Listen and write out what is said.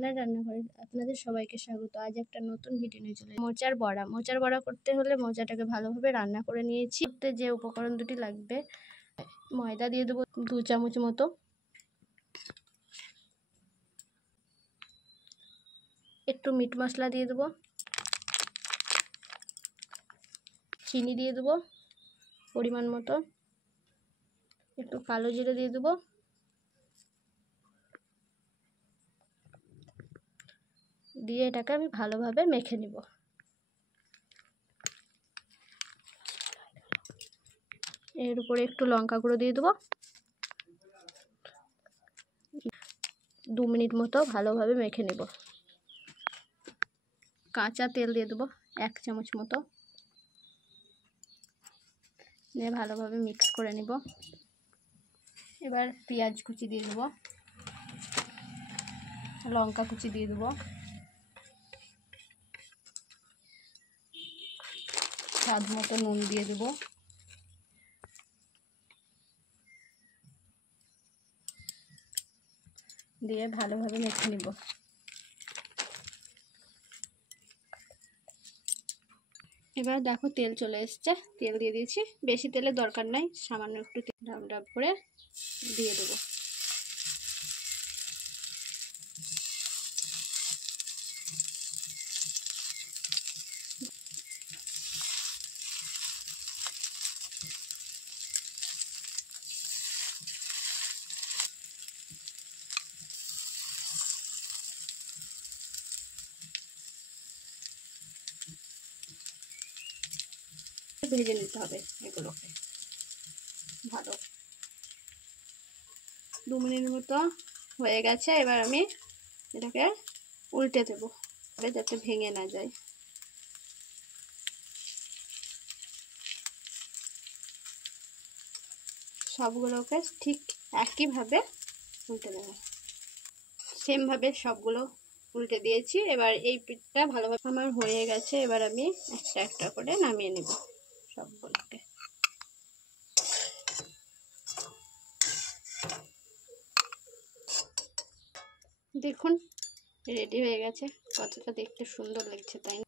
বাংলার রান্নাঘরে আপনাদের সবাইকে স্বাগত। আজ একটা নতুন ভিডিও নিয়ে চলে মোচার বড়া। মোচার বড়া করতে হলে মোচাটাকে ভালোভাবে রান্না করে নিয়েছি। যে উপকরণ দুটি লাগবে, ময়দা দিয়ে দেবো 2 চামচ মতো, একটু মিট মশলা দিয়ে দেবো, চিনি দিয়ে দেবো পরিমাণ মতো, একটু কালো জিরে দিয়ে দেবো, দিয়ে এটাকে আমি ভালোভাবে মেখে নিব। এর উপরে একটু লঙ্কা গুঁড়ো দিয়ে দেবো। 2 মিনিট মতো ভালোভাবে মেখে নেব। কাঁচা তেল দিয়ে দেবো 1 চামচ মতো, দিয়ে ভালোভাবে মিক্স করে নিব। এবার পেঁয়াজ কুচি দিয়ে দেবো, লঙ্কা কুচি দিয়ে দেবো, স্বাদ মতো নুন দিয়ে দেবো, দিয়ে ভালোভাবে মেখে নিব। এবার দেখো তেল চলে এসছে, তেল দিয়ে দিয়েছি। বেশি তেলের দরকার নাই, সামান্য একটু তেল ডাব ডাব করে দিয়ে দেবো। ভেজে নিতে হবে এগুলোকে ভালো। 2 মিনিট মতো হয়ে গেছে। এবার আমি এটাকে উল্টে দেবো যাতে ভেঙে না যায়। সবগুলোকে ঠিক একইভাবে উল্টে দেবো। সেমভাবে সবগুলো উল্টে দিয়েছি। এবার এই পিঠটা ভালোভাবে আমার হয়ে গেছে। এবার আমি একটা একটা করে নামিয়ে নেব সবগুলোকে। দেখুন রেডি হয়ে গেছে, কতটা দেখতে সুন্দর লাগছে তাই না?